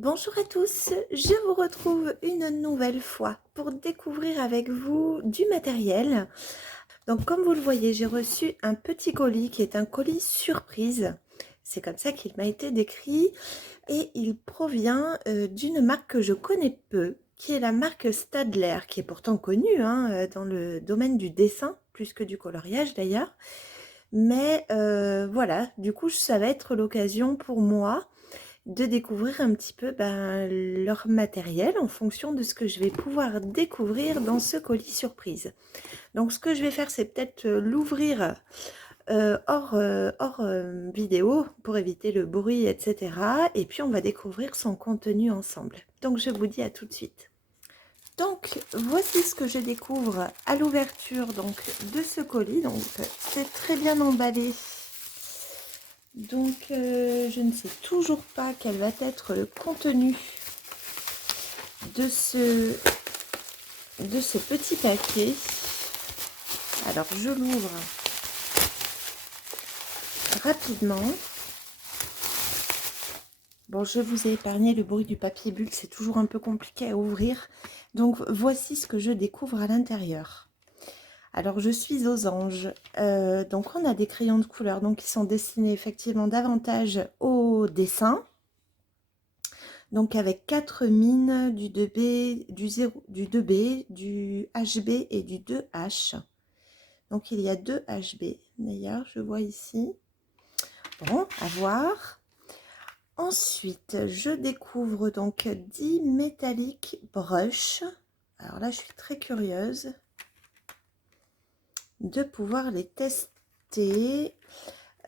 Bonjour à tous, je vous retrouve une nouvelle fois pour découvrir avec vous du matériel. Donc comme vous le voyez, j'ai reçu un petit colis qui est un colis surprise. C'est comme ça qu'il m'a été décrit et il provient d'une marque que je connais peu, qui est la marque Stadler, qui est pourtant connue dans le domaine du dessin, plus que du coloriage d'ailleurs. Mais voilà, du coup ça va être l'occasion pour moi de découvrir un petit peu leur matériel en fonction de ce que je vais pouvoir découvrir dans ce colis surprise. Donc ce que je vais faire, c'est peut-être l'ouvrir hors vidéo pour éviter le bruit, etc. Et puis on va découvrir son contenu ensemble. Donc je vous dis à tout de suite. Donc voici ce que je découvre à l'ouverture de ce colis. Donc c'est très bien emballé. Donc, je ne sais toujours pas quel va être le contenu de ce petit paquet. Alors, je l'ouvre rapidement. Bon, je vous ai épargné le bruit du papier bulle, c'est toujours un peu compliqué à ouvrir. Donc, voici ce que je découvre à l'intérieur. Alors, je suis aux anges. Donc, on a des crayons de couleur donc, qui sont destinés effectivement davantage au dessin. Donc avec 4 mines, du 2B, du 0, du 2B, du HB et du 2H. Donc il y a 2 HB d'ailleurs, je vois ici. Bon, à voir. Ensuite, je découvre donc 10 métalliques brush. Alors là, je suis très curieuse de pouvoir les tester.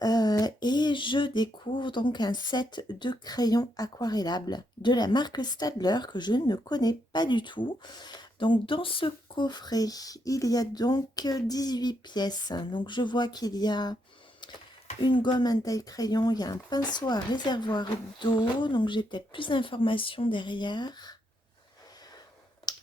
Et je découvre donc un set de crayons aquarellables de la marque Stadler que je ne connais pas du tout. Donc dans ce coffret, il y a donc 18 pièces. Donc je vois qu'il y a une gomme, un taille-crayon, il y a un pinceau à réservoir d'eau. Donc j'ai peut-être plus d'informations derrière.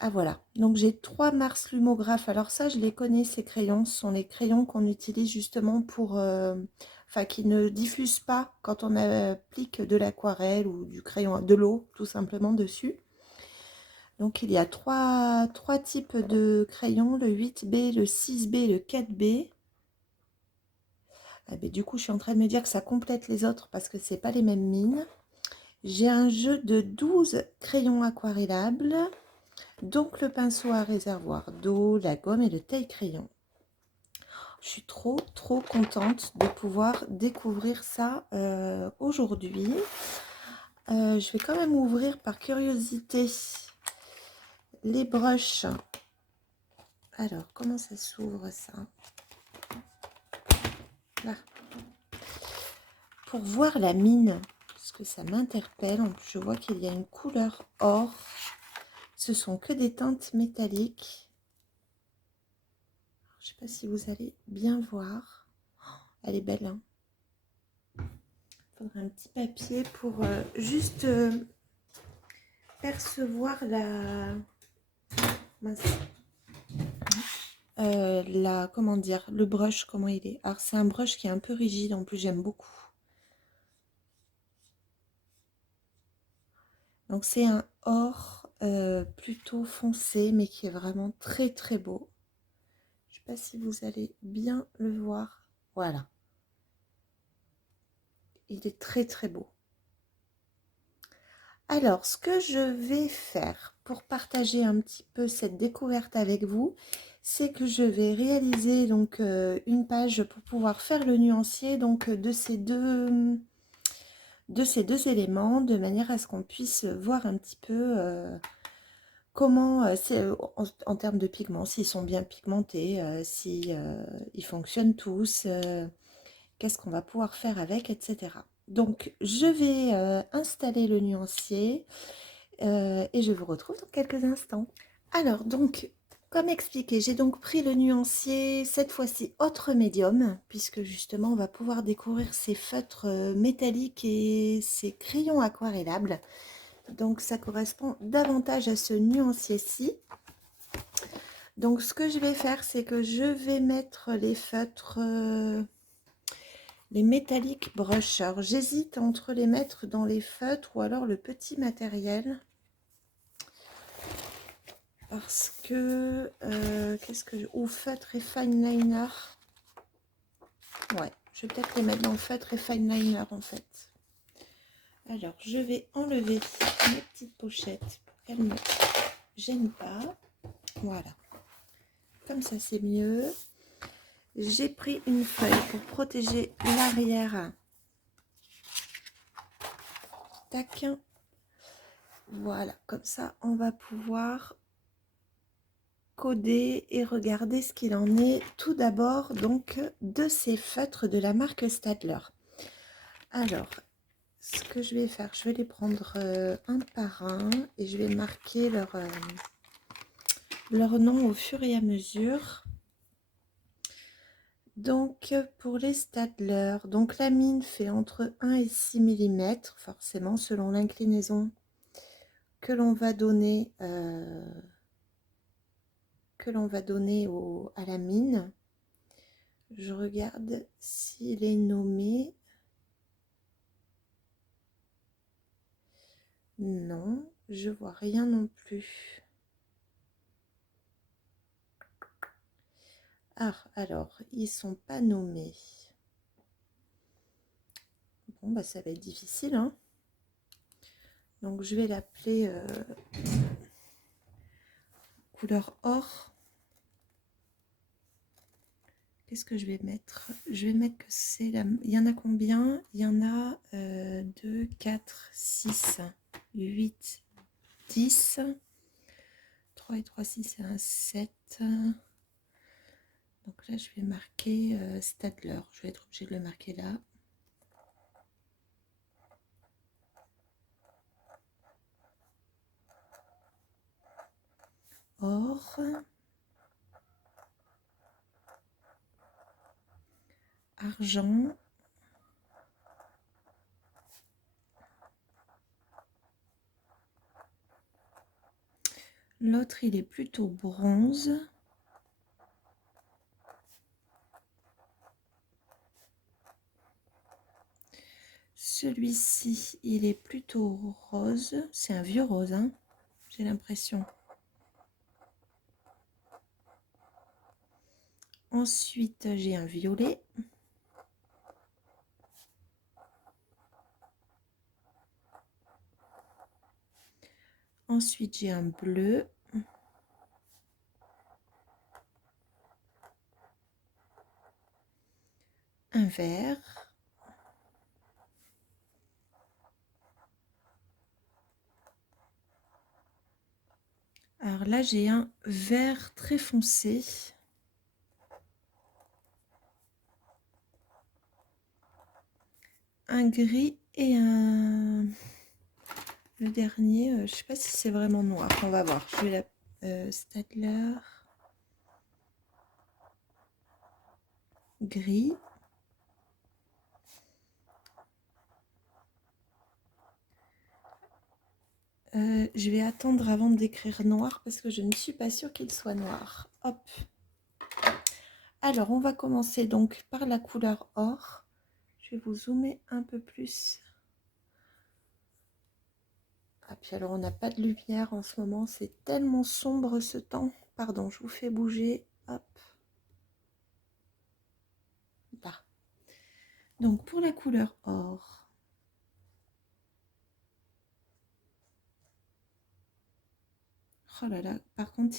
Ah voilà, donc j'ai 3 Mars Lumographe. Alors ça, je les connais, ces crayons. Ce sont les crayons qu'on utilise justement pour... enfin, qui ne diffusent pas quand on applique de l'aquarelle ou du crayon, de l'eau, tout simplement, dessus. Donc il y a trois types de crayons, le 8B, le 6B, le 4B. Ah ben, du coup, je suis en train de me dire que ça complète les autres parce que c'est pas les mêmes mines. J'ai un jeu de 12 crayons aquarellables. Donc le pinceau à réservoir d'eau, la gomme et le taille-crayon. Je suis trop contente de pouvoir découvrir ça aujourd'hui. Je vais quand même ouvrir par curiosité les brushes. Alors, comment ça s'ouvre ça? Là. Pour voir la mine, parce que ça m'interpelle. En plus, je vois qu'il y a une couleur or. Ce sont que des teintes métalliques. Je ne sais pas si vous allez bien voir. Elle est belle, hein. Il faudrait un petit papier pour juste percevoir comment dire, le brush, comment il est. Alors c'est un brush qui est un peu rigide, en plus j'aime beaucoup. Donc c'est un or plutôt foncé, mais qui est vraiment très beau. Je ne sais pas si vous allez bien le voir. Voilà. Il est très beau. Alors, ce que je vais faire pour partager un petit peu cette découverte avec vous, c'est que je vais réaliser donc une page pour pouvoir faire le nuancier donc de ces deux éléments, de manière à ce qu'on puisse voir un petit peu comment, en termes de pigments, s'ils sont bien pigmentés, si ils fonctionnent tous, qu'est-ce qu'on va pouvoir faire avec, etc. Donc, je vais installer le nuancier et je vous retrouve dans quelques instants. Alors, donc, comme expliqué, j'ai donc pris le nuancier, cette fois-ci autre médium, puisque justement, on va pouvoir découvrir ces feutres métalliques et ces crayons aquarellables. Donc, ça correspond davantage à ce nuancier-ci. Donc, ce que je vais faire, c'est que je vais mettre les feutres Les métalliques brush. Alors, j'hésite entre les mettre dans les feutres ou alors le petit matériel. Parce que... qu'est-ce que... Ou feutre et fine liner. Ouais, je vais peut-être les mettre dans le feutre et fine liner en fait. Alors, je vais enlever mes petites pochettes pour qu'elles ne me gênent pas. Voilà. Comme ça, c'est mieux. J'ai pris une feuille pour protéger l'arrière. Tac. Voilà, comme ça, on va pouvoir coder et regarder ce qu'il en est tout d'abord donc de ces feutres de la marque Staedtler. Alors, ce que je vais faire, je vais les prendre un par un et je vais marquer leur nom au fur et à mesure. Donc, pour les Staedtler, donc la mine fait entre 1 et 6 mm, forcément, selon l'inclinaison que l'on va donner, à la mine. Je regarde s'il est nommé. Non, je vois rien non plus. Ah, alors, ils sont pas nommés. Bon, bah ça va être difficile, hein. Donc, je vais l'appeler couleur or. Qu'est-ce que je vais mettre? Je vais mettre que c'est la... Il y en a combien? Il y en a 2, 4, 6, 8, 10. 3 et 3, 6 et 1, 7. Donc là, je vais marquer Staedtler. Je vais être obligée de le marquer là. Or. Argent. L'autre, il est plutôt bronze. Celui-ci, il est plutôt rose. C'est un vieux rose, hein, j'ai l'impression. Ensuite, j'ai un violet. Ensuite, j'ai un bleu. Un vert. Alors là, j'ai un vert très foncé. Un gris et un... Le dernier, je ne sais pas si c'est vraiment noir. On va voir. Je vais la Staedtler. Gris. Je vais attendre avant d'écrire noir parce que je ne suis pas sûre qu'il soit noir. Hop. Alors, on va commencer donc par la couleur or. Je vais vous zoomer un peu plus. Ah, puis alors, on n'a pas de lumière en ce moment. C'est tellement sombre ce temps. Pardon, je vous fais bouger. Hop. Là. Donc, pour la couleur or. Oh là là, par contre,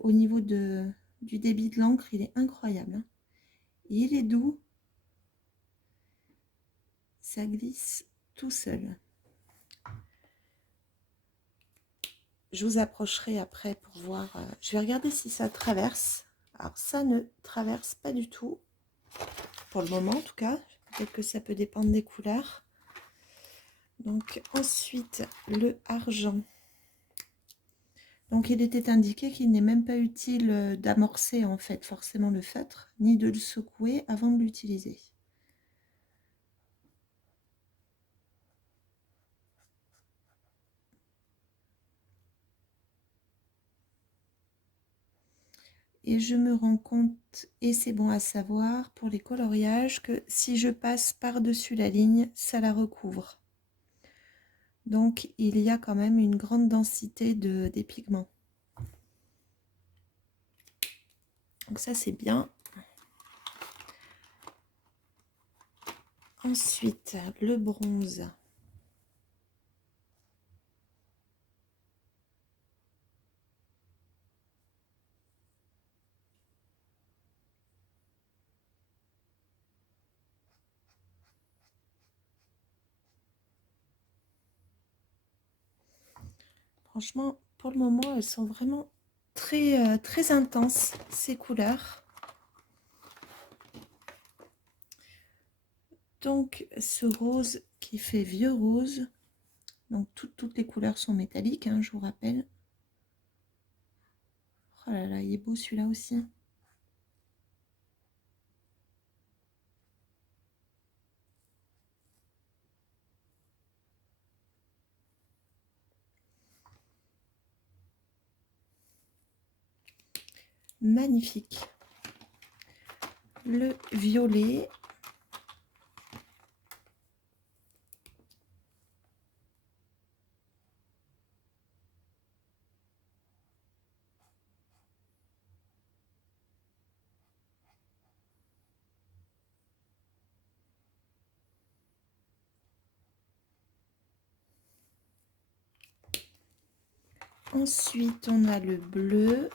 au niveau du débit de l'encre, il est incroyable, hein. Il est doux. Ça glisse tout seul. Je vous approcherai après pour voir. Je vais regarder si ça traverse. Alors, ça ne traverse pas du tout. Pour le moment, en tout cas. Peut-être que ça peut dépendre des couleurs. Donc, ensuite, le argent. Donc, il était indiqué qu'il n'est même pas utile d'amorcer, en fait, forcément le feutre, ni de le secouer avant de l'utiliser. Et je me rends compte, et c'est bon à savoir pour les coloriages, que si je passe par-dessus la ligne, ça la recouvre. Donc il y a quand même une grande densité des pigments. Donc ça c'est bien. Ensuite, le bronze. Franchement, pour le moment, elles sont vraiment très intenses, ces couleurs. Donc, ce rose qui fait vieux rose. Donc, toutes les couleurs sont métalliques, hein, je vous rappelle. Oh là là, il est beau celui-là aussi. Magnifique. Le violet. Ensuite, on a le bleu.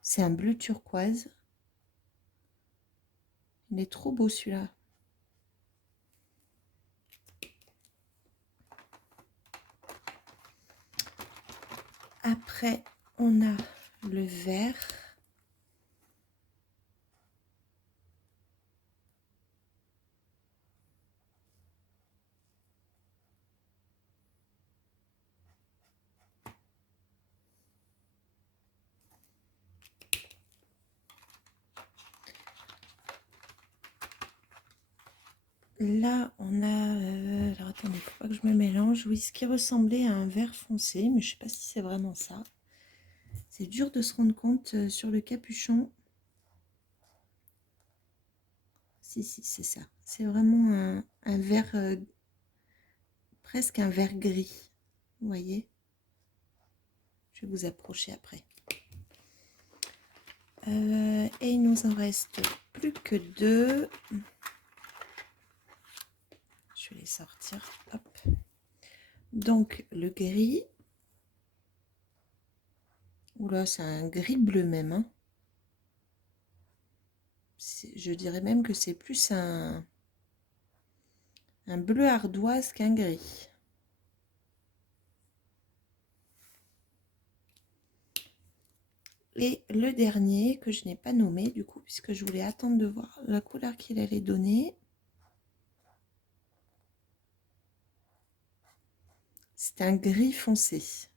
C'est un bleu turquoise. Il est trop beau celui-là. Après, on a le vert. Là, on a... alors, attendez, il ne faut pas que je me mélange. Oui, ce qui ressemblait à un vert foncé, mais je ne sais pas si c'est vraiment ça. C'est dur de se rendre compte sur le capuchon. Si, c'est ça. C'est vraiment un vert, presque un vert gris. Vous voyez? Je vais vous approcher après. Et il nous en reste plus que deux. Je vais les sortir. Hop. Donc, le gris. Oula, c'est un gris bleu même. Hein. Je dirais même que c'est plus un bleu ardoise qu'un gris. Et le dernier que je n'ai pas nommé du coup, puisque je voulais attendre de voir la couleur qu'il allait donner. C'est un gris foncé.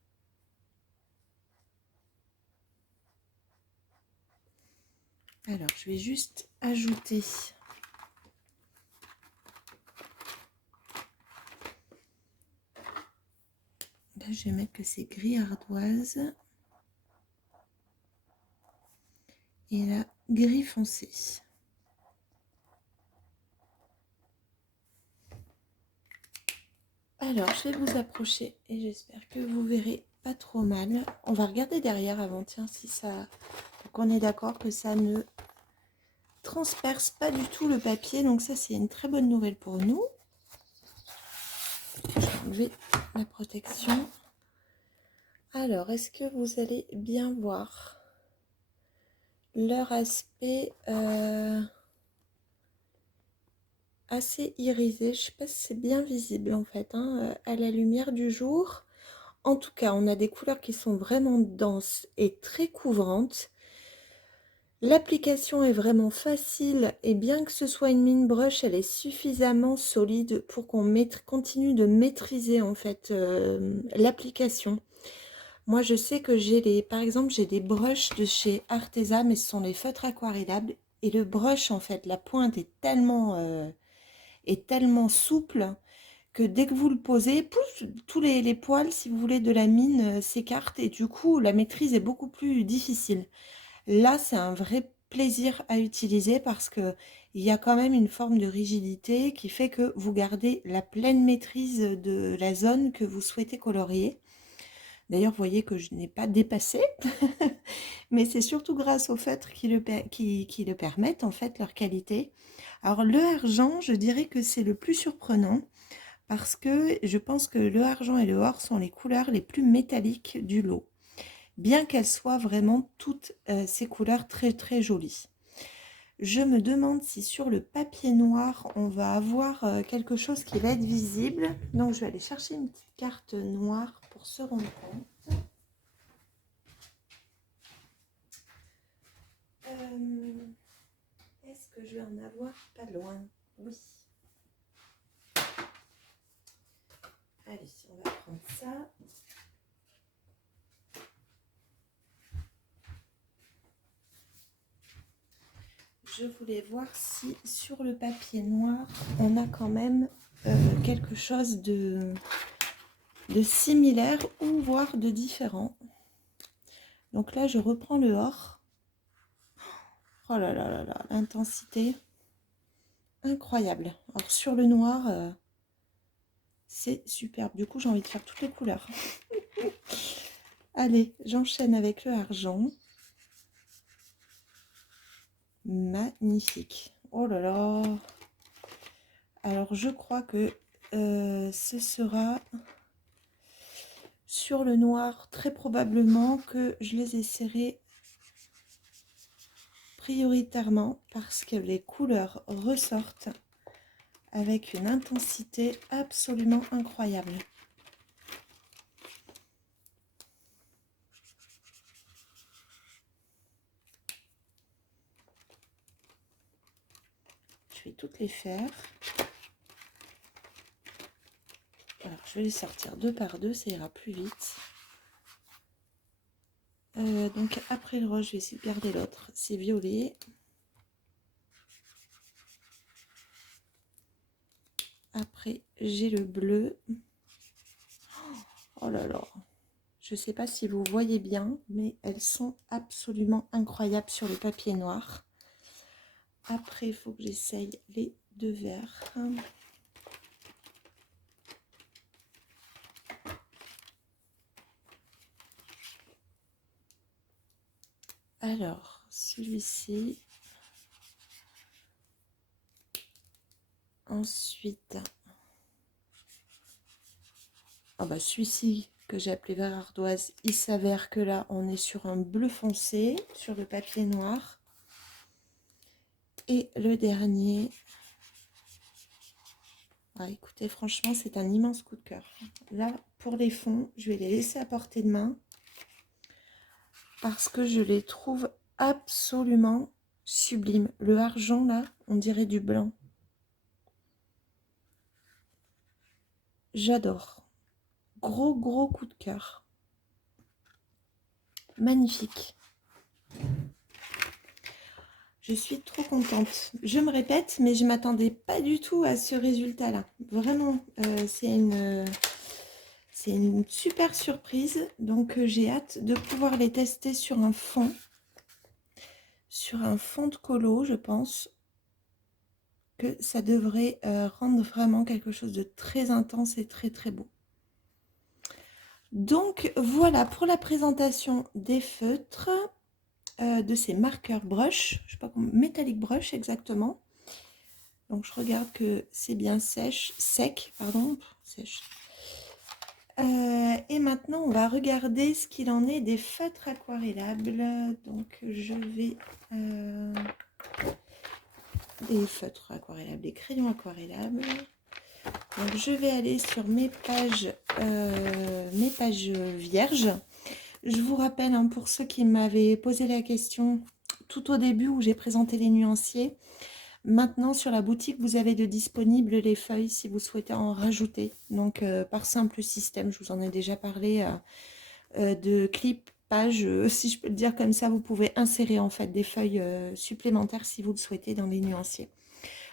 Alors, je vais juste ajouter là, je vais mettre que c'est gris ardoise et là, gris foncé. Alors, je vais vous approcher et j'espère que vous verrez pas trop mal. On va regarder derrière avant, tiens, si ça... Donc, on est d'accord que ça ne transperce pas du tout le papier, donc ça, c'est une très bonne nouvelle pour nous. Je vais enlever la protection. Alors, est-ce que vous allez bien voir leur aspect assez irisé? Je ne sais pas si c'est bien visible en fait, hein, à la lumière du jour. En tout cas, on a des couleurs qui sont vraiment denses et très couvrantes. L'application est vraiment facile et bien que ce soit une mine brush, elle est suffisamment solide pour qu'on continue de maîtriser en fait l'application. Moi, je sais que par exemple, j'ai des brushes de chez Arteza, mais ce sont des feutres aquarellables. Et le brush, en fait, la pointe est tellement est tellement souple que dès que vous le posez, pouf, tous les poils, si vous voulez, de la mine s'écartent et du coup, la maîtrise est beaucoup plus difficile. Là, c'est un vrai plaisir à utiliser parce que il y a quand même une forme de rigidité qui fait que vous gardez la pleine maîtrise de la zone que vous souhaitez colorier. D'ailleurs, vous voyez que je n'ai pas dépassé, mais c'est surtout grâce aux feutres qui le permettent, en fait, leur qualité. Alors, le argent, je dirais que c'est le plus surprenant parce que je pense que le argent et le or sont les couleurs les plus métalliques du lot, bien qu'elles soient vraiment toutes ces couleurs très très jolies. Je me demande si sur le papier noir, on va avoir quelque chose qui va être visible. Donc, je vais aller chercher une petite carte noire pour se rendre compte. Est-ce que je vais en avoir pas loin? Oui. Allez, on va prendre ça. Je voulais voir si sur le papier noir, on a quand même quelque chose de similaire ou voire de différent. Donc là, je reprends le or. Oh là là là là, l'intensité incroyable. Alors sur le noir, c'est superbe. Du coup, j'ai envie de faire toutes les couleurs. Allez, j'enchaîne avec le argent. Magnifique. Oh là là. Alors, je crois que ce sera sur le noir, très probablement que je les essaierai prioritairement parce que les couleurs ressortent avec une intensité absolument incroyable. Je vais toutes les faire. Alors, je vais les sortir deux par deux, ça ira plus vite. Donc, après le rose, je vais essayer de garder l'autre. C'est violet. Après, j'ai le bleu. Oh là là. Je ne sais pas si vous voyez bien, mais elles sont absolument incroyables sur le papier noir. Après, il faut que j'essaye les deux verts. Alors, celui-ci. Ensuite, celui-ci que j'ai appelé vert ardoise, il s'avère que là, on est sur un bleu foncé, sur le papier noir. Et le dernier, écoutez, franchement, c'est un immense coup de cœur. Là, pour les fonds, je vais les laisser à portée de main parce que je les trouve absolument sublimes. Le argent, là, on dirait du blanc. J'adore. Gros, gros coup de cœur. Magnifique. Je suis trop contente. Je me répète, mais je ne m'attendais pas du tout à ce résultat-là. Vraiment, c'est une super surprise. Donc, j'ai hâte de pouvoir les tester sur un fond. Sur un fond de colo, je pense que ça devrait rendre vraiment quelque chose de très intense et très, très beau. Donc, voilà pour la présentation des feutres. De ces marqueurs brush, je sais pas comment, métallique brush exactement. Donc je regarde que c'est bien sec, pardon, sèche. Et maintenant on va regarder ce qu'il en est des feutres aquarellables. Donc je vais des feutres aquarellables, des crayons aquarellables. Donc je vais aller sur mes pages vierges. Je vous rappelle, hein, pour ceux qui m'avaient posé la question tout au début où j'ai présenté les nuanciers, maintenant sur la boutique, vous avez de disponibles les feuilles si vous souhaitez en rajouter. Donc par simple système, je vous en ai déjà parlé de clip, page, si je peux le dire comme ça, vous pouvez insérer en fait des feuilles supplémentaires si vous le souhaitez dans les nuanciers.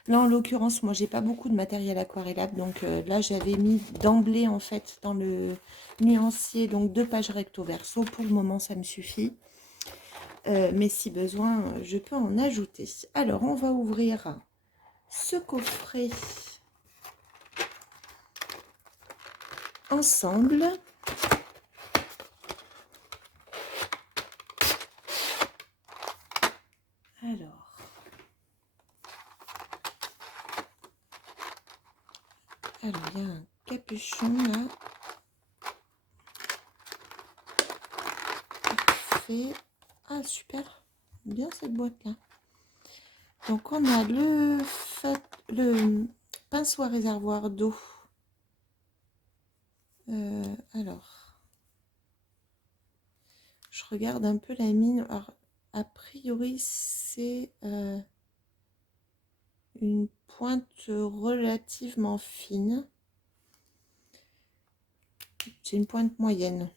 Là, en l'occurrence, moi, j'ai pas beaucoup de matériel aquarellable. Donc là, j'avais mis d'emblée, en fait, dans le nuancier, donc 2 pages recto verso. Pour le moment, ça me suffit. Mais si besoin, je peux en ajouter. Alors, on va ouvrir ce coffret ensemble. Alors, il y a un capuchon là. Parfait. Ah, super. Bien cette boîte là. Donc, on a le pinceau à réservoir d'eau. Alors, je regarde un peu la mine. Alors, a priori, c'est une pointe relativement fine. C'est une pointe moyenne.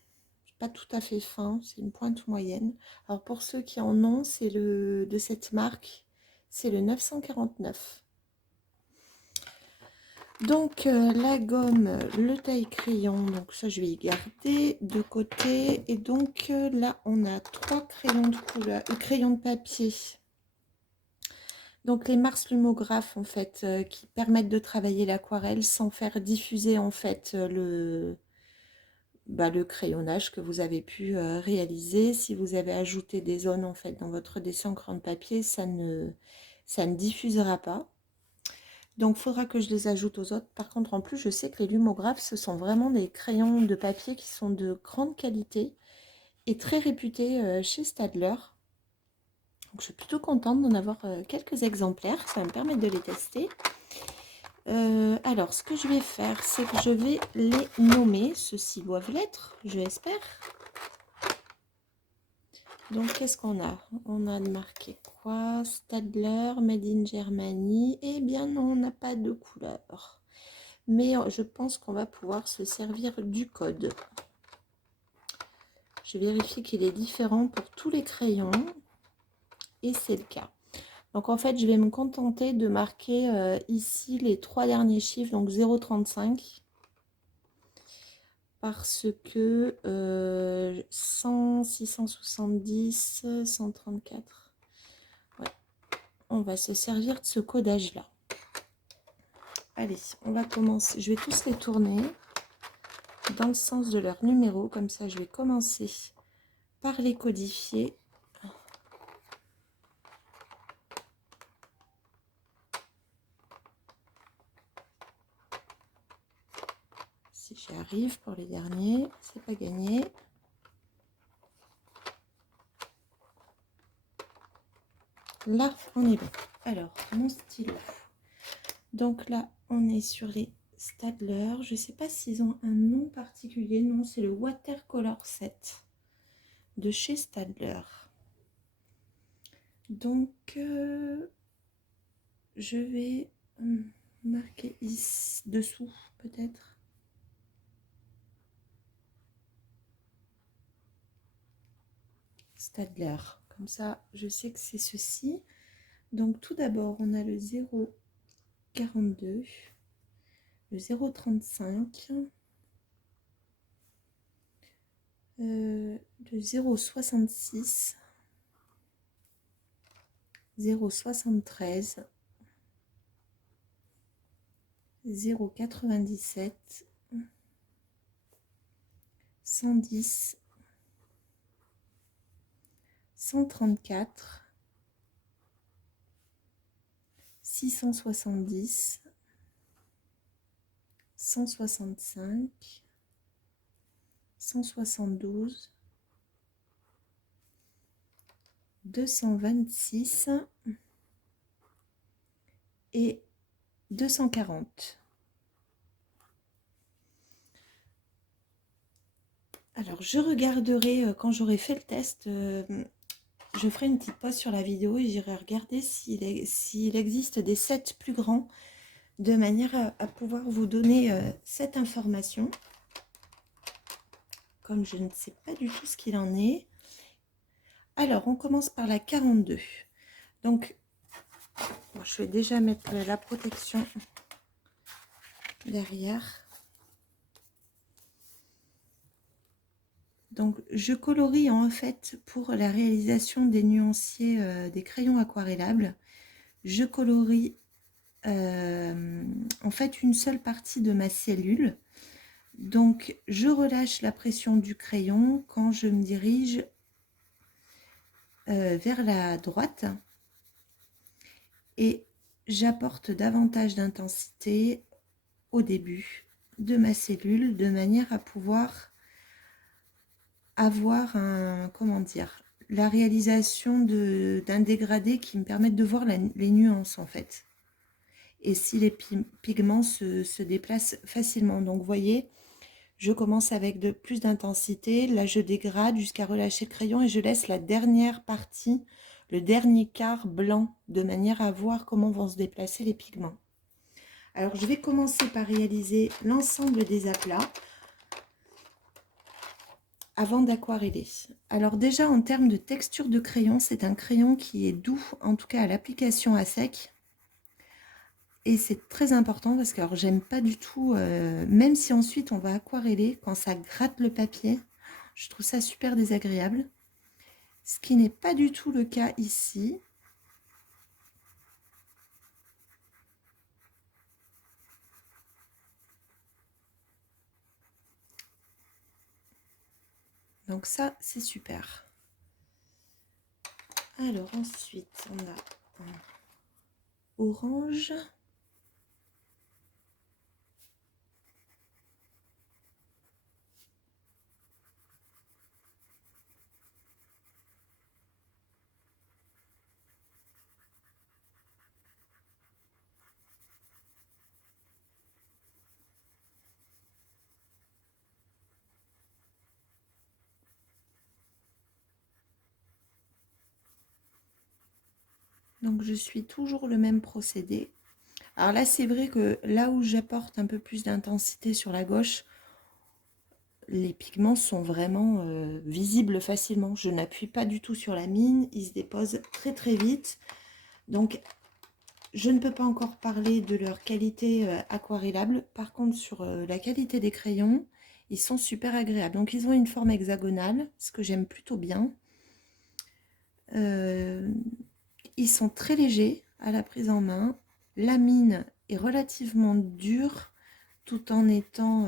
Pas tout à fait fin, c'est une pointe moyenne. Alors, pour ceux qui en ont, c'est le de cette marque, c'est le 949. Donc, la gomme, le taille-crayon, donc ça, je vais y garder de côté. Et donc, là, on a 3 crayons de couleur, crayons de papier. Donc, les Mars Lumographe, en fait, qui permettent de travailler l'aquarelle sans faire diffuser, en fait, le crayonnage que vous avez pu réaliser. Si vous avez ajouté des zones, en fait, dans votre dessin crayon de papier, ça ne diffusera pas. Donc, il faudra que je les ajoute aux autres. Par contre, en plus, je sais que les lumographes, ce sont vraiment des crayons de papier qui sont de grande qualité et très réputés chez Staedtler. Donc, je suis plutôt contente d'en avoir quelques exemplaires. Ça va me permettre de les tester. Alors, ce que je vais faire, c'est que je vais les nommer. Ceux-ci doivent l'être, je l'espère. Donc, qu'est-ce qu'on a? On a marqué quoi? Staedtler, Made in Germany. Eh bien, non, on n'a pas de couleur. Mais je pense qu'on va pouvoir se servir du code. Je vérifie qu'il est différent pour tous les crayons. Et c'est le cas. Donc, en fait, je vais me contenter de marquer ici les 3 derniers chiffres, donc 0,35. Parce que 100, 670, 134. Ouais. On va se servir de ce codage-là. Allez, on va commencer. Je vais tous les tourner dans le sens de leur numéro. Comme ça, je vais commencer par les codifier. Si j'y arrive pour les derniers, c'est pas gagné. Là, on est bon. Alors, mon stylo. Donc là, on est sur les Staedtler. Je ne sais pas s'ils ont un nom particulier. Non, c'est le Watercolor Set de chez Staedtler. Donc, je vais marquer ici, dessous, peut-être. Staedtler. Comme ça, je sais que c'est ceci. Donc, tout d'abord, on a le 0,42, le 0,35, le 0,66, 0,73, 0,97, 110, 134, 670, 165, 172, 226 et 240. Alors, je regarderai quand j'aurai fait le test. Je ferai une petite pause sur la vidéo et j'irai regarder s'il existe des sets plus grands de manière à pouvoir vous donner cette information. Comme je ne sais pas du tout ce qu'il en est. Alors, on commence par la 42. Donc, Bon, je vais déjà mettre la protection derrière. Donc, je colorie en fait pour la réalisation des nuanciers des crayons aquarellables. Je colorie en fait une seule partie de ma cellule. Donc, je relâche la pression du crayon quand je me dirige vers la droite et j'apporte davantage d'intensité au début de ma cellule de manière à pouvoir avoir la réalisation d'un dégradé qui me permette de voir les nuances en fait. Et si les pigments se déplacent facilement. Donc vous voyez, je commence avec plus d'intensité, là je dégrade jusqu'à relâcher le crayon et je laisse la dernière partie, le dernier quart blanc, de manière à voir comment vont se déplacer les pigments. Alors je vais commencer par réaliser l'ensemble des aplats avant d'aquareller. Alors déjà en termes de texture de crayon, c'est un crayon qui est doux, en tout cas à l'application à sec. Et c'est très important parce que j'aime pas du tout, même si ensuite on va aquareller, quand ça gratte le papier, je trouve ça super désagréable. Ce qui n'est pas du tout le cas ici. Donc ça, c'est super. Alors ensuite, on a un orange. Donc je suis toujours le même procédé. Alors là, c'est vrai que là où j'apporte un peu plus d'intensité sur la gauche, les pigments sont vraiment visibles facilement. Je n'appuie pas du tout sur la mine, ils se déposent très très vite. Donc je ne peux pas encore parler de leur qualité aquarellable. Par contre, sur la qualité des crayons, ils sont super agréables. Donc ils ont une forme hexagonale, ce que j'aime plutôt bien. Ils sont très légers à la prise en main. La mine est relativement dure tout en étant...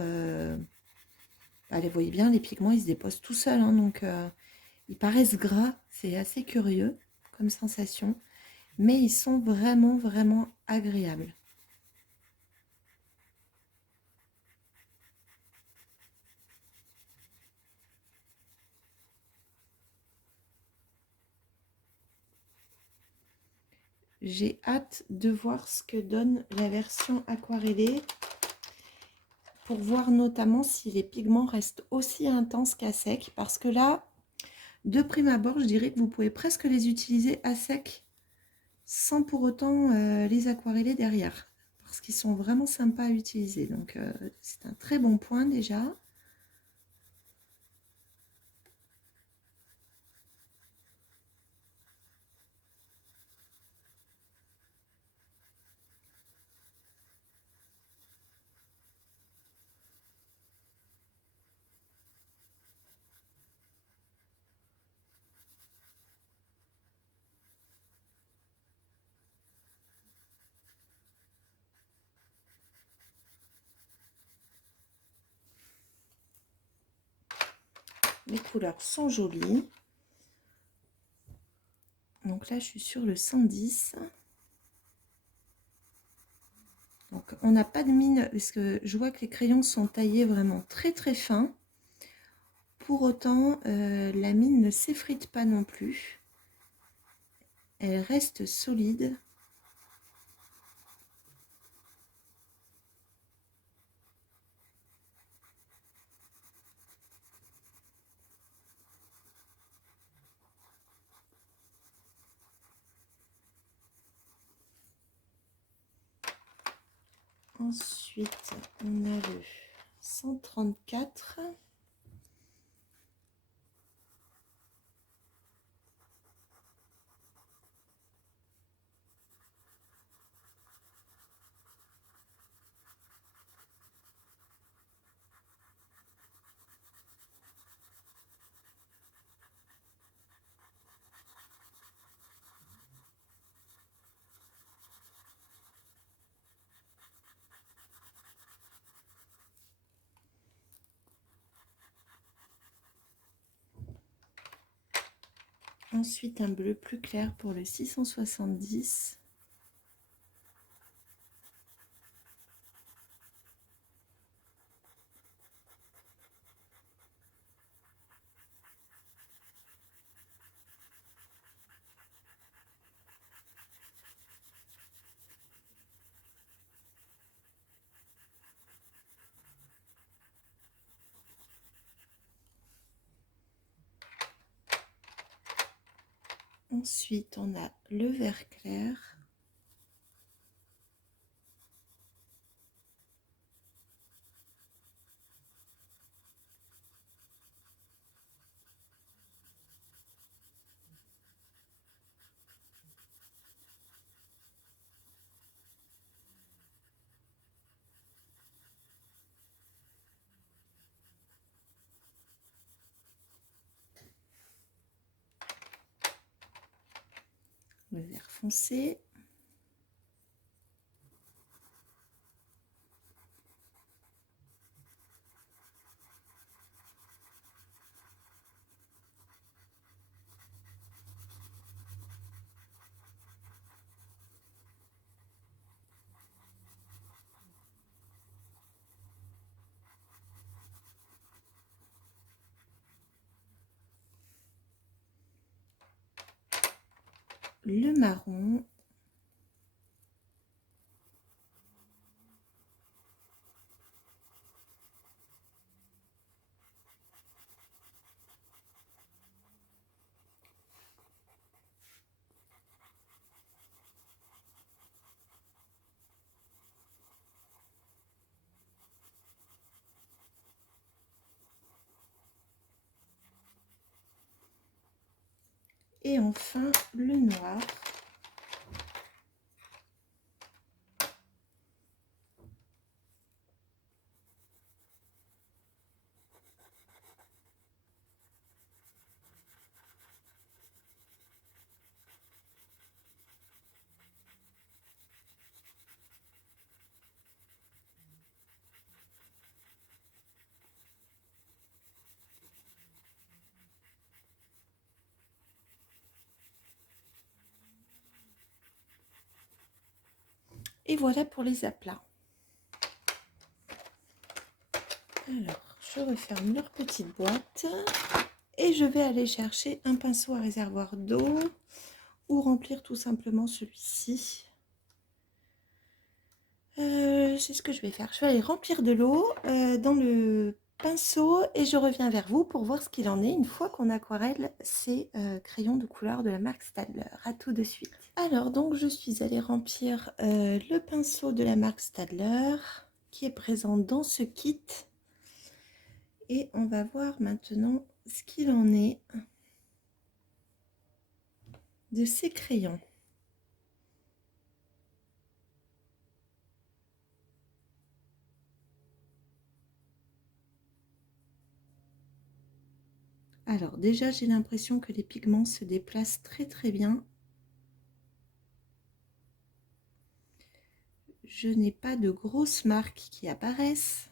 allez, vous voyez bien, les pigments, ils se déposent tout seuls. Hein, donc, ils paraissent gras. C'est assez curieux comme sensation. Mais ils sont vraiment, vraiment agréables. J'ai hâte de voir ce que donne la version aquarellée pour voir notamment si les pigments restent aussi intenses qu'à sec. Parce que là, de prime abord, je dirais que vous pouvez presque les utiliser à sec sans pour autant les aquareller derrière. Parce qu'ils sont vraiment sympas à utiliser. Donc, c'est un très bon point déjà. Les couleurs sont jolies. Donc là, je suis sur le 110. Donc, on n'a pas de mine, parce que je vois que les crayons sont taillés vraiment très très fins. Pour autant, la mine ne s'effrite pas non plus. Elle reste solide. Ensuite, on a le 134. Ensuite, un bleu plus clair pour le 670. Ensuite, on a le vert clair. Le vert foncé. Le marron. Et enfin, le noir. Et voilà pour les aplats. Alors, je referme leur petite boîte et je vais aller chercher un pinceau à réservoir d'eau ou remplir tout simplement celui-ci. C'est ce que je vais faire. Je vais aller remplir de l'eau dans le pinceau et je reviens vers vous pour voir ce qu'il en est une fois qu'on aquarelle ces crayons de couleur de la marque Staedtler. À tout de suite. Alors donc je suis allée remplir le pinceau de la marque Staedtler qui est présent dans ce kit et on va voir maintenant ce qu'il en est de ces crayons. Alors déjà j'ai l'impression que les pigments se déplacent très bien. Je n'ai pas de grosses marques qui apparaissent.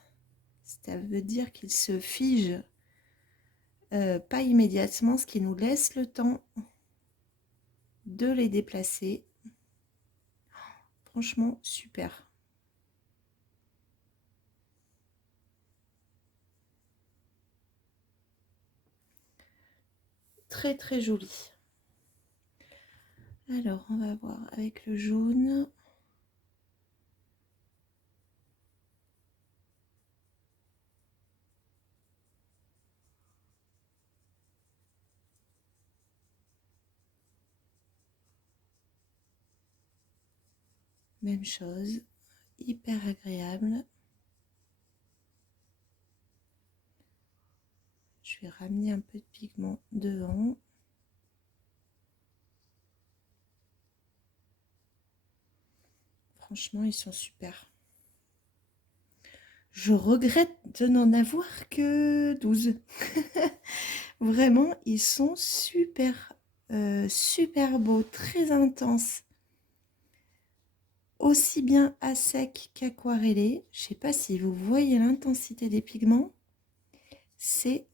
Ça veut dire qu'ils se figent pas immédiatement, ce qui nous laisse le temps de les déplacer. Franchement, super. Très joli. Alors, on va voir avec le jaune. Même chose, hyper agréable. Je vais ramener un peu de pigment devant. Franchement, ils sont super. Je regrette de n'en avoir que 12. Vraiment, ils sont super, super beaux, très intenses. Aussi bien à sec qu'aquarellé. Je ne sais pas si vous voyez l'intensité des pigments. C'est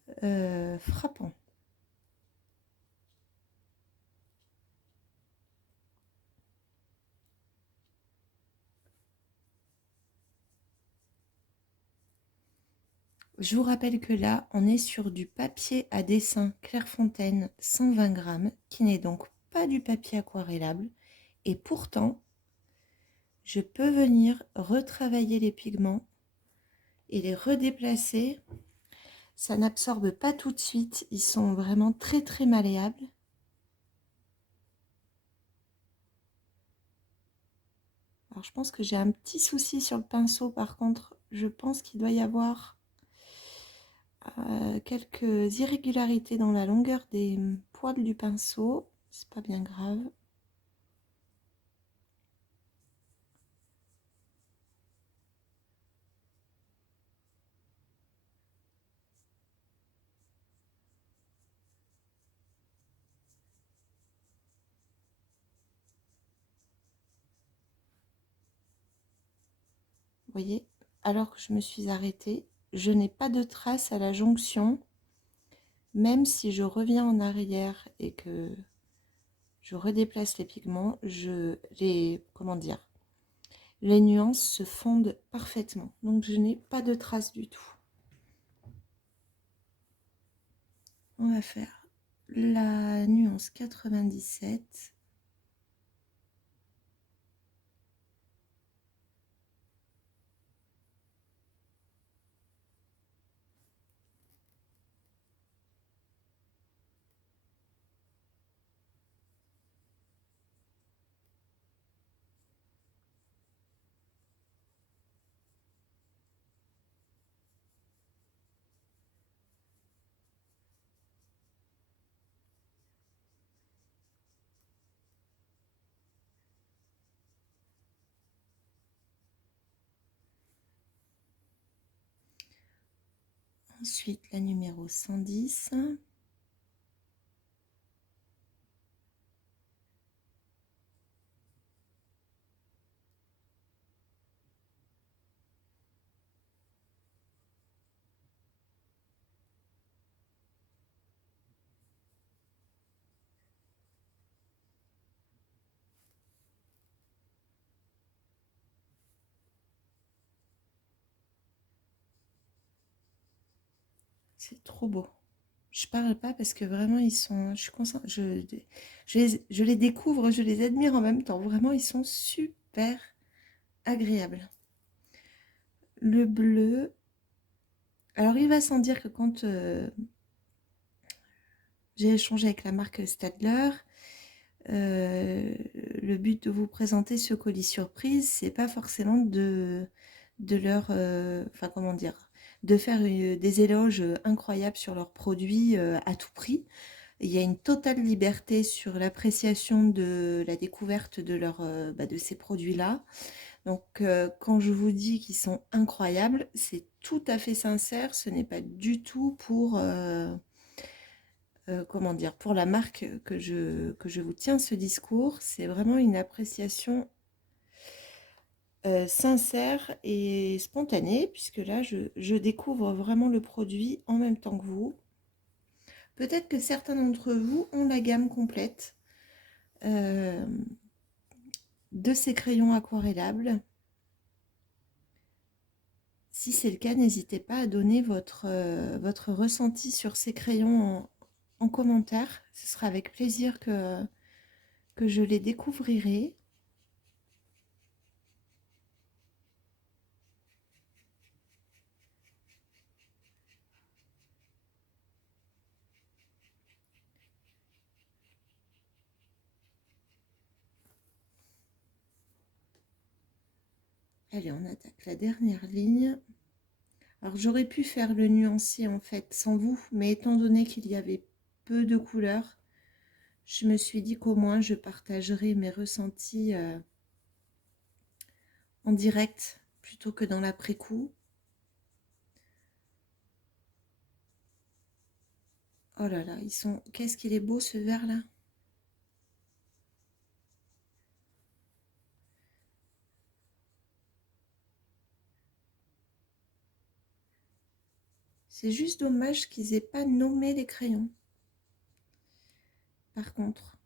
frappant. Je vous rappelle que là, on est sur du papier à dessin Clairefontaine 120 grammes, qui n'est donc pas du papier aquarellable. Et pourtant, je peux venir retravailler les pigments et les redéplacer. Ça n'absorbe pas tout de suite. Ils sont vraiment très très malléables. Alors je pense que j'ai un petit souci sur le pinceau par contre. Je pense qu'il doit y avoir quelques irrégularités dans la longueur des poils du pinceau. C'est pas bien grave. Vous voyez, alors que je me suis arrêtée, je n'ai pas de trace à la jonction. Même si je reviens en arrière et que je redéplace les pigments, comment dire, les nuances se fondent parfaitement. Donc je n'ai pas de trace du tout. On va faire la nuance 97. Ensuite, la numéro 110. C'est trop beau. Je parle pas parce que vraiment ils sont. Je suis concentrée. Je les découvre, je les admire en même temps. Vraiment, ils sont super agréables. Le bleu. Alors, il va sans dire que quand j'ai échangé avec la marque Stadler, le but de vous présenter ce colis surprise, c'est pas forcément de leur. Enfin, comment dire, de faire des éloges incroyables sur leurs produits à tout prix. Il y a une totale liberté sur l'appréciation de la découverte de ces produits-là. Donc, quand je vous dis qu'ils sont incroyables, c'est tout à fait sincère. Ce n'est pas du tout pour, comment dire, pour la marque que je vous tiens ce discours. C'est vraiment une appréciation sincère et spontanée, puisque là, je découvre vraiment le produit en même temps que vous. Peut-être que certains d'entre vous ont la gamme complète de ces crayons aquarellables. Si c'est le cas, n'hésitez pas à donner votre ressenti sur ces crayons en commentaire. Ce sera avec plaisir que je les découvrirai. Allez, on attaque la dernière ligne. Alors j'aurais pu faire le nuancier en fait sans vous, mais étant donné qu'il y avait peu de couleurs, je me suis dit qu'au moins je partagerai mes ressentis en direct plutôt que dans l'après-coup. Oh là là, qu'est-ce qu'il est beau ce vert là. C'est juste dommage qu'ils aient pas nommé les crayons. Par contre,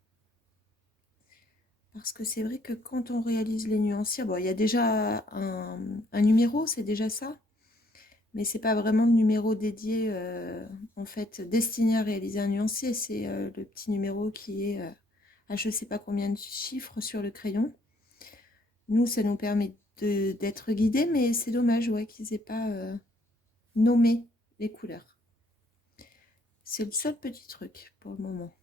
parce que c'est vrai que quand on réalise les nuanciers, bon, il y a déjà un numéro, c'est déjà ça. Mais c'est pas vraiment le numéro dédié, en fait, destiné à réaliser un nuancier. C'est le petit numéro qui est à je sais pas combien de chiffres sur le crayon. Nous, ça nous permet d'être guidés, mais c'est dommage, ouais, qu'ils aient pas nommé les couleurs. C'est le seul petit truc pour le moment.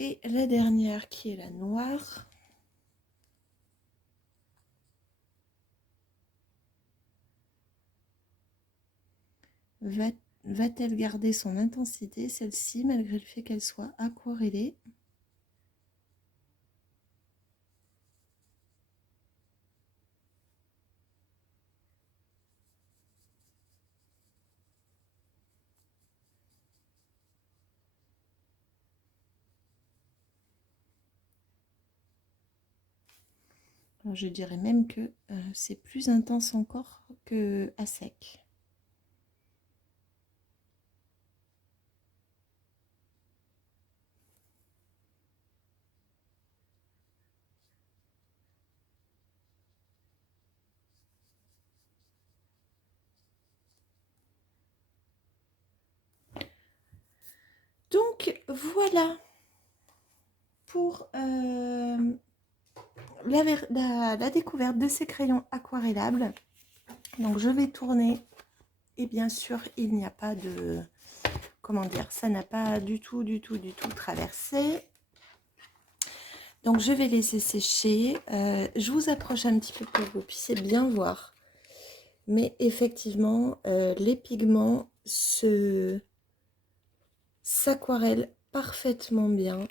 Et la dernière qui est la noire. Va-t-elle garder son intensité, celle-ci, malgré le fait qu'elle soit aquarellée? Alors, je dirais même que c'est plus intense encore que à sec. Donc voilà pour la découverte de ces crayons aquarellables. Donc je vais tourner et bien sûr il n'y a pas de, comment dire, ça n'a pas du tout traversé. Donc je vais laisser sécher. Je vous approche un petit peu pour que vous puissiez bien voir. Mais effectivement, les pigments s'aquarellent parfaitement bien.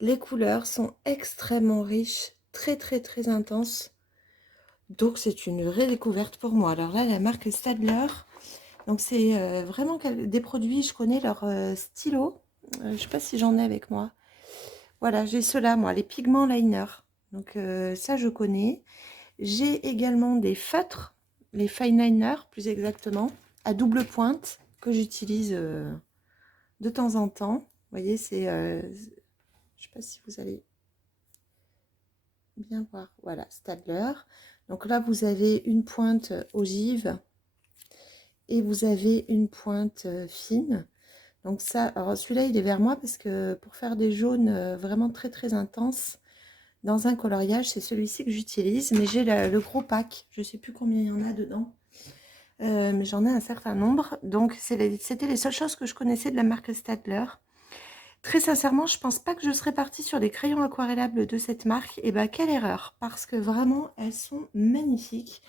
Les couleurs sont extrêmement riches, très intenses. Donc c'est une vraie découverte pour moi. Alors là, la marque Staedtler, donc c'est vraiment des produits, je connais leur stylo. Je ne sais pas si j'en ai avec moi. Voilà, j'ai ceux-là, moi, les pigments liner. Donc ça, je connais. J'ai également des feutres, les fine liner, plus exactement, à double pointe, que j'utilise de temps en temps. Vous voyez, c'est... je ne sais pas si vous allez bien voir. Voilà, Staedtler. Donc là, vous avez une pointe ogive et vous avez une pointe fine. Donc ça, alors celui-là, il est vers moi parce que pour faire des jaunes vraiment très intenses, dans un coloriage, c'est celui-ci que j'utilise. Mais j'ai le gros pack, je ne sais plus combien il y en a dedans. Mais j'en ai un certain nombre. Donc c'était les seules choses que je connaissais de la marque Staedtler. Très sincèrement, je pense pas que je serais partie sur des crayons aquarellables de cette marque. Et bah quelle erreur, parce que vraiment elles sont magnifiques.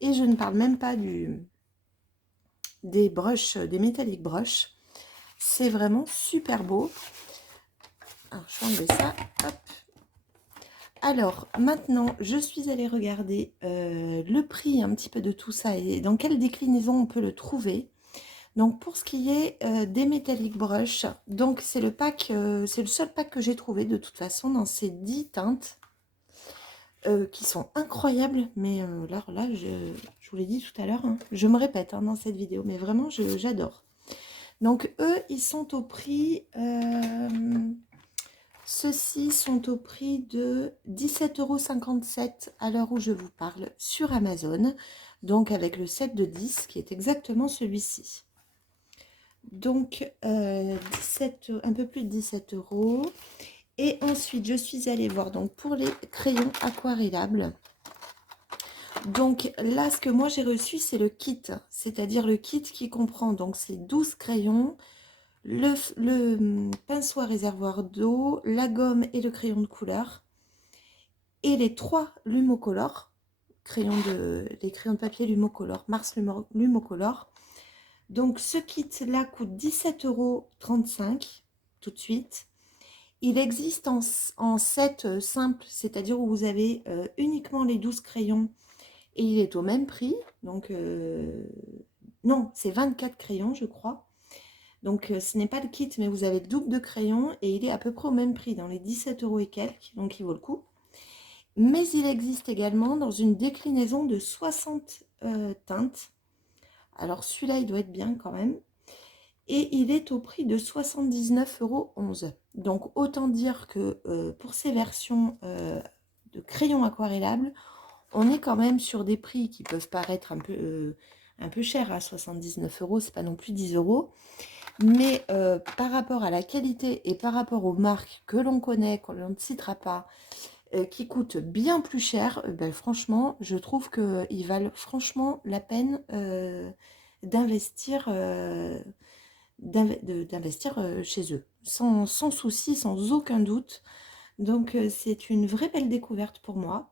Et je ne parle même pas des brushes, des métalliques brushes. C'est vraiment super beau. Alors je vais enlever ça. Hop. Alors maintenant, je suis allée regarder le prix un petit peu de tout ça et dans quelle déclinaison on peut le trouver. Donc pour ce qui est des Metallic Brush, donc c'est le pack, c'est le seul pack que j'ai trouvé de toute façon dans ces 10 teintes qui sont incroyables. Mais là, je vous l'ai dit tout à l'heure, hein, je me répète hein, dans cette vidéo, mais vraiment j'adore. Donc eux, ils sont au prix, ceux-ci sont au prix de 17,57 € à l'heure où je vous parle sur Amazon. Donc avec le set de 10 qui est exactement celui-ci. Donc, un peu plus de 17 €. Et ensuite, je suis allée voir donc pour les crayons aquarellables. Donc là, ce que moi j'ai reçu, c'est le kit. C'est-à-dire le kit qui comprend donc ces 12 crayons, le pinceau à réservoir d'eau, la gomme et le crayon de couleur. Et les 3 Lumocolor, les crayons de papier Lumocolor, Mars Lumocolor. Donc ce kit là coûte 17,35 € tout de suite. Il existe en set simple, c'est-à-dire où vous avez uniquement les 12 crayons et il est au même prix. Donc, non, c'est 24 crayons, je crois. Donc, ce n'est pas le kit, mais vous avez le double de crayons et il est à peu près au même prix, dans les 17 € et quelques, donc il vaut le coup. Mais il existe également dans une déclinaison de 60 teintes. Alors, celui-là, il doit être bien quand même. Et il est au prix de 79,11 €. Donc, autant dire que pour ces versions de crayons aquarellables, on est quand même sur des prix qui peuvent paraître un peu chers à 79 €, c'est pas non plus 10 €. Mais par rapport à la qualité et par rapport aux marques que l'on connaît, qu'on ne citera pas, qui coûtent bien plus cher, ben, franchement, je trouve qu'ils valent franchement la peine d'investir chez eux, sans souci, sans aucun doute. Donc c'est une vraie belle découverte pour moi.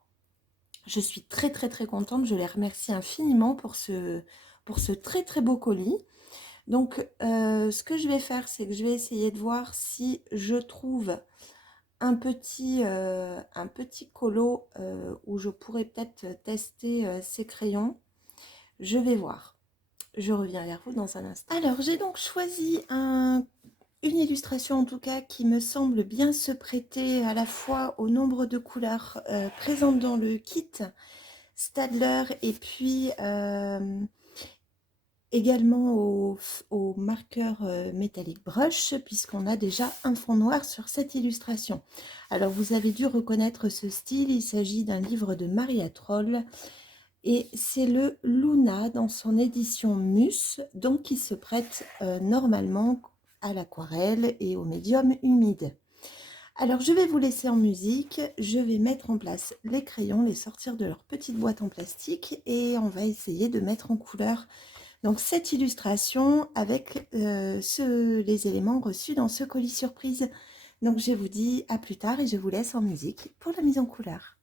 Je suis très très très contente, je les remercie infiniment pour ce très très beau colis. Donc ce que je vais faire, c'est que je vais essayer de voir si je trouve un petit colo où je pourrais peut-être tester ces crayons. Je vais voir. Je reviens vers vous dans un instant. Alors, j'ai donc choisi une illustration en tout cas qui me semble bien se prêter à la fois au nombre de couleurs présentes dans le kit Staedtler et puis également au marqueur métallique brush, puisqu'on a déjà un fond noir sur cette illustration. Alors vous avez dû reconnaître ce style, il s'agit d'un livre de Maria Troll et c'est le Luna dans son édition Mus, donc qui se prête normalement à l'aquarelle et au médium humide. Alors je vais vous laisser en musique, je vais mettre en place les crayons, les sortir de leur petite boîte en plastique et on va essayer de mettre en couleur donc cette illustration avec les éléments reçus dans ce colis surprise. Donc je vous dis à plus tard et je vous laisse en musique pour la mise en couleur.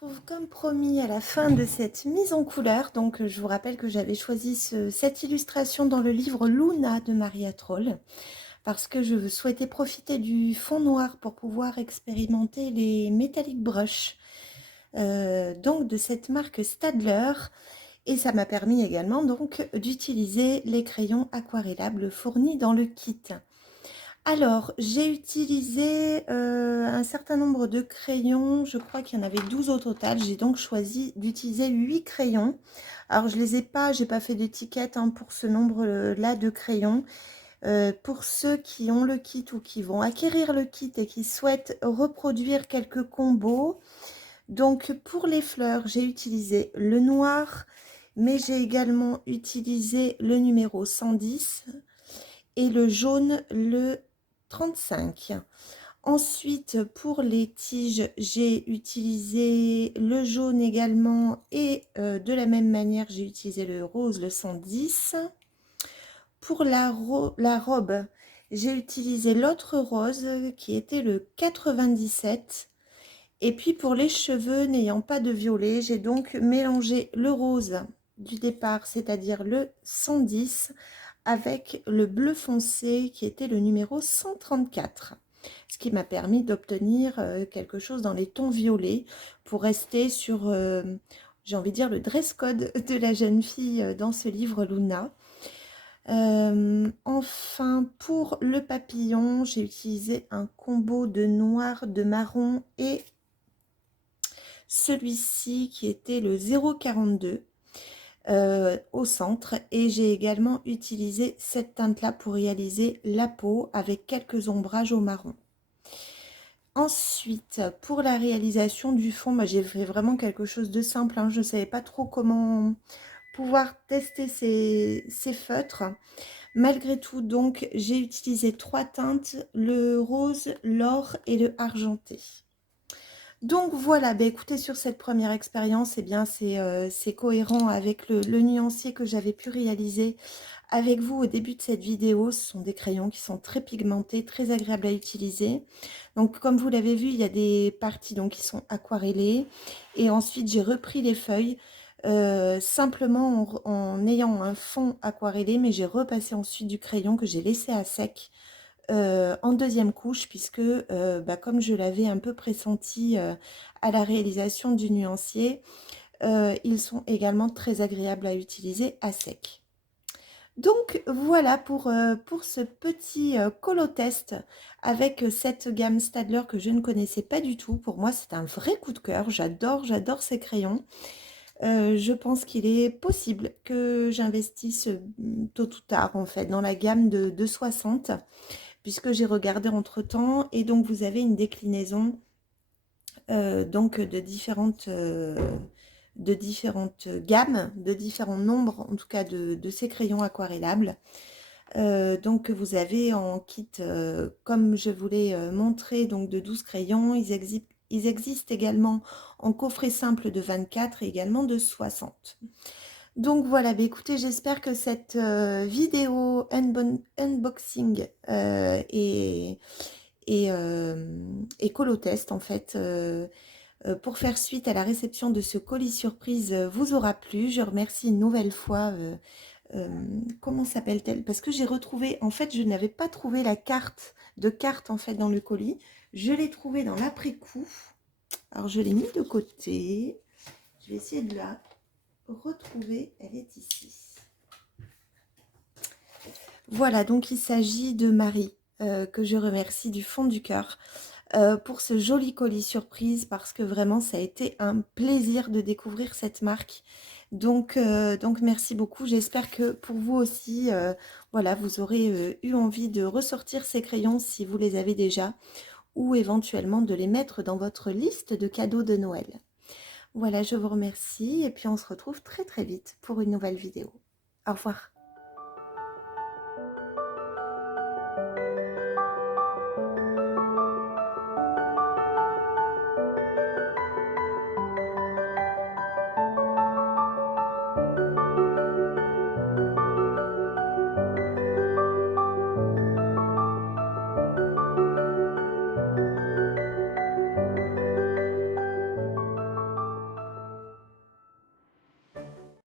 retrouve comme promis à la fin de cette mise en couleur. Donc je vous rappelle que j'avais choisi cette illustration dans le livre Luna de Maria Troll parce que je souhaitais profiter du fond noir pour pouvoir expérimenter les Metallic Brush donc de cette marque Staedtler, et ça m'a permis également donc d'utiliser les crayons aquarellables fournis dans le kit. Alors, j'ai utilisé un certain nombre de crayons, je crois qu'il y en avait 12 au total. J'ai donc choisi d'utiliser 8 crayons. Alors, je les ai pas, j'ai pas fait d'étiquette hein, pour ce nombre-là de crayons. Pour ceux qui ont le kit ou qui vont acquérir le kit et qui souhaitent reproduire quelques combos. Donc, pour les fleurs, j'ai utilisé le noir, mais j'ai également utilisé le numéro 110 et le jaune, le 35. Ensuite, pour les tiges, j'ai utilisé le jaune également et de la même manière, j'ai utilisé le rose, le 110. Pour la robe, j'ai utilisé l'autre rose qui était le 97. Et puis pour les cheveux, n'ayant pas de violet, j'ai donc mélangé le rose du départ, c'est-à-dire le 110, avec le bleu foncé qui était le numéro 134, ce qui m'a permis d'obtenir quelque chose dans les tons violets pour rester sur, j'ai envie de dire, le dress code de la jeune fille dans ce livre Luna. Enfin, pour le papillon, j'ai utilisé un combo de noir, de marron et celui-ci qui était le 0,42 au centre, et j'ai également utilisé cette teinte là pour réaliser la peau avec quelques ombrages au marron. Ensuite, pour la réalisation du fond, j'ai fait vraiment quelque chose de simple hein. Je ne savais pas trop comment pouvoir tester ces feutres. Malgré tout, donc, j'ai utilisé 3 teintes, le rose, l'or et le argenté. Donc voilà, écoutez, sur cette première expérience, eh bien c'est cohérent avec le nuancier que j'avais pu réaliser avec vous au début de cette vidéo. Ce sont des crayons qui sont très pigmentés, très agréables à utiliser. Donc comme vous l'avez vu, il y a des parties donc, qui sont aquarellées. Et ensuite, j'ai repris les feuilles simplement en ayant un fond aquarellé, mais j'ai repassé ensuite du crayon que j'ai laissé à sec. En deuxième couche, puisque comme je l'avais un peu pressenti à la réalisation du nuancier, ils sont également très agréables à utiliser à sec. Donc voilà pour ce petit colo test avec cette gamme Staedtler que je ne connaissais pas du tout. Pour moi, c'est un vrai coup de cœur. J'adore ces crayons. Je pense qu'il est possible que j'investisse tôt ou tard en fait dans la gamme de 60, puisque j'ai regardé entre temps, et donc vous avez une déclinaison donc de différentes gammes, de différents nombres en tout cas de ces crayons aquarellables. Donc vous avez en kit, comme je vous l'ai montré, donc de 12 crayons. Ils existent également en coffret simple de 24 et également de 60. Donc voilà, écoutez, j'espère que cette vidéo unboxing et colo test en fait pour faire suite à la réception de ce colis surprise vous aura plu. Je remercie une nouvelle fois comment s'appelle-t-elle, parce que j'ai retrouvé, en fait je n'avais pas trouvé la carte en fait dans le colis, je l'ai trouvé dans l'après-coup. Alors je l'ai mis de côté, je vais essayer de la retrouver, elle est ici. Voilà, donc il s'agit de Marie, que je remercie du fond du cœur pour ce joli colis surprise, parce que vraiment ça a été un plaisir de découvrir cette marque. Donc merci beaucoup. J'espère que pour vous aussi, voilà, vous aurez eu envie de ressortir ces crayons si vous les avez déjà, ou éventuellement de les mettre dans votre liste de cadeaux de Noël. Voilà, je vous remercie et puis on se retrouve très très vite pour une nouvelle vidéo. Au revoir.